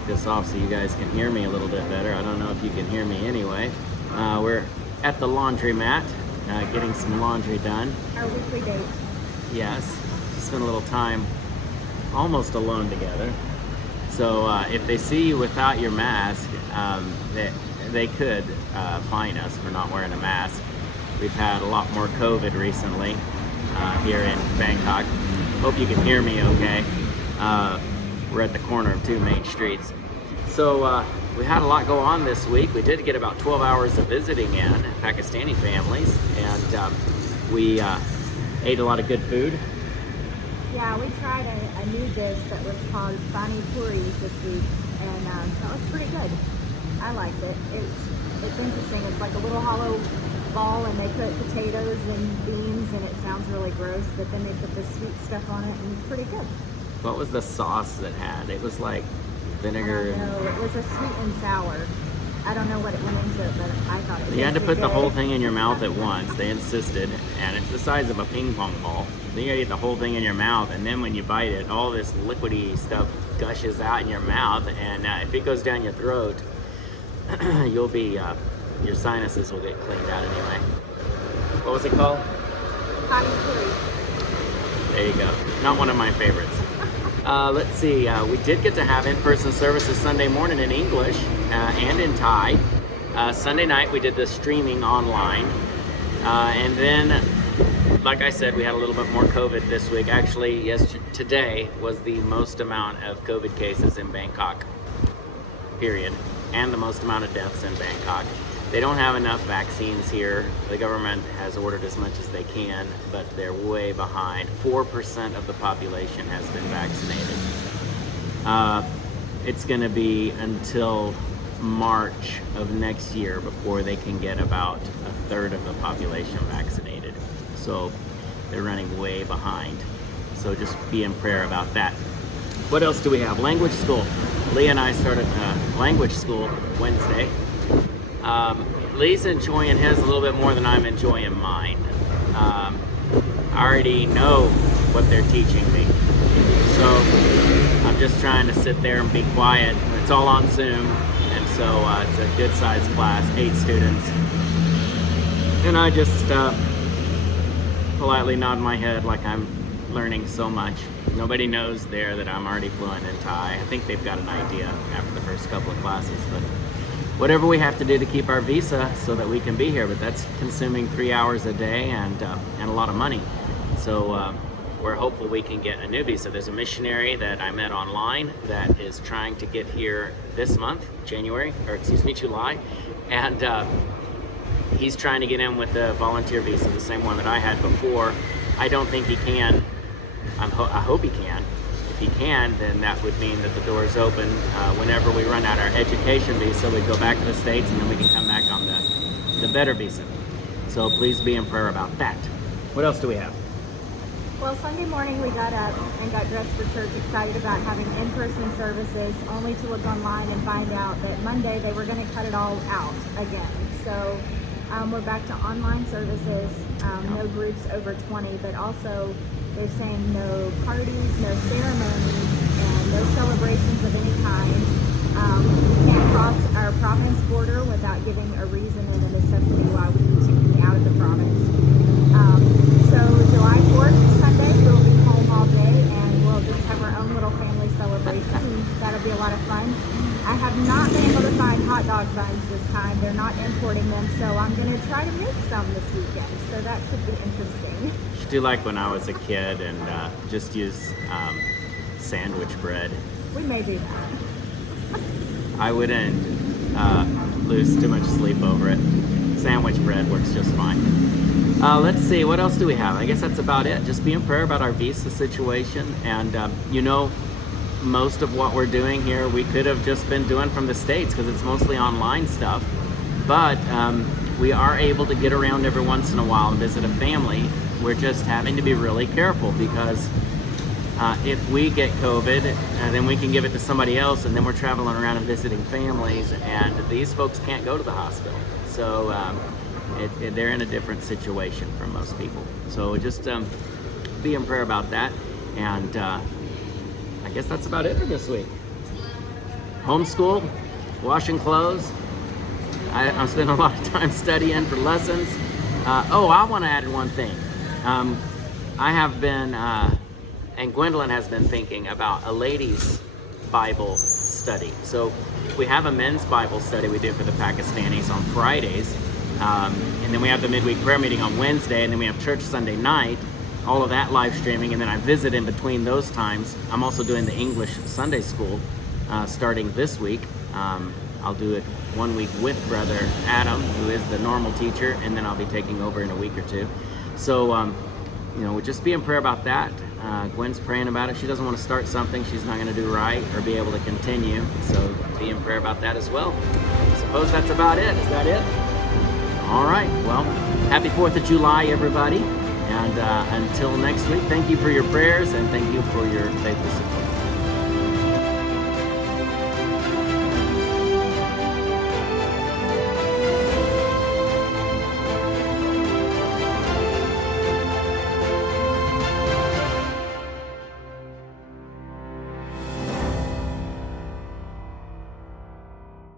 take this off so you guys can hear me a little bit better. I don't know if you can hear me anyway. We're at the laundromat, getting some laundry done. Our weekly date. Yes, just spend a little time almost alone together. So if they see you without your mask, they could fine us for not wearing a mask. We've had a lot more COVID recently here in Bangkok. Hope you can hear me okay. We're at the corner of two main streets. So we had a lot go on this week. We did get about 12 hours of visiting in Pakistani families, and we ate a lot of good food. Yeah, we tried a new dish that was called Pani Puri this week, and that was pretty good. I liked it. It's interesting. It's like a little hollow ball, and they put potatoes and beans, and it sounds really gross, but then they put the sweet stuff on it, and it's pretty good. What was the sauce that had? It was like vinegar. No, it was a sweet and sour. I don't know what it went into, but I thought it was You had to put good. the whole thing in your mouth at once. They insisted, and it's the size of a ping pong ball. Then you gotta get the whole thing in your mouth, and then when you bite it, all this liquidy stuff gushes out in your mouth, and if it goes down your throat, you'll be, your sinuses will get cleaned out anyway. What was it called? Pani Puri. There you go. Not one of my favorites. Let's see, we did get to have in-person services Sunday morning in English and in Thai. Sunday night we did the streaming online. And then, like I said, we had a little bit more COVID this week. Actually, today was the most amount of COVID cases in Bangkok, period. And the most amount of deaths in Bangkok. They don't have enough vaccines here. The government has ordered as much as they can, but they're way behind. 4% of the population has been vaccinated. It's gonna be until March of next year before they can get about a third of the population vaccinated. So they're running way behind. So just be in prayer about that. What else do we have? Language school. Lee and I started language school Wednesday. Lee's enjoying his a little bit more than I'm enjoying mine. I already know what they're teaching me. So I'm just trying to sit there and be quiet. It's all on Zoom, and so it's a good sized class, 8 students. And I just politely nod my head like I'm learning so much. Nobody knows there that I'm already fluent in Thai. I think they've got an idea after the first couple of classes, but whatever we have to do to keep our visa so that we can be here, but that's consuming 3 hours a day and a lot of money. So we're hopeful we can get a new visa. There's a missionary that I met online that is trying to get here this month, July, and he's trying to get in with the volunteer visa, the same one that I had before. I don't think he can. I hope he can. If he can, then that would mean that the door is open. Whenever we run out our education visa, we go back to the States, and then we can come back on the better visa. So please be in prayer about that. What else do we have? Well, Sunday morning we got up and got dressed for church, excited about having in-person services, only to look online and find out that Monday they were going to cut it all out again. So we're back to online services, no groups over 20, but also they're saying no parties, no ceremonies, and no celebrations of any kind. We can't cross our province border without giving a reason and a necessity why we need to be out of the province. So July 4th, Sunday, we'll be home all day, and we'll just have our own little family celebration, and that'll be a lot of fun. I have not been able to find hot dog buns this time. They're not importing them, so I'm going to try to make some this weekend. So that should be interesting. Should do like when I was a kid and just use sandwich bread. We may do that. I wouldn't lose too much sleep over it. Sandwich bread works just fine. Let's see, what else do we have? I guess that's about it. Just be in prayer about our visa situation. And most of what we're doing here, we could have just been doing from the States because it's mostly online stuff. But we are able to get around every once in a while and visit a family. We're just having to be really careful because if we get COVID, then we can give it to somebody else, and then we're traveling around and visiting families, and these folks can't go to the hospital. So they're in a different situation from most people. So just be in prayer about that, and I guess that's about it for this week. homeschool, washing clothes. I'm spending a lot of time studying for lessons. I want to add one thing. I have been, and Gwendolyn has been thinking about a ladies' Bible study. So we have a men's Bible study we do for the Pakistanis on Fridays. And then we have the midweek prayer meeting on Wednesday, and then we have church Sunday night, all of that live streaming, and then I visit in between those times. I'm also doing the English Sunday school starting this week. I'll do it 1 week with Brother Adam, who is the normal teacher, and then I'll be taking over in a week or two. So, just be in prayer about that. Gwen's praying about it. She doesn't want to start something she's not going to do right or be able to continue. So be in prayer about that as well. I suppose that's about it. Is that it? All right. Well, happy 4th of July, everybody. And until next week, thank you for your prayers and thank you for your faithful support.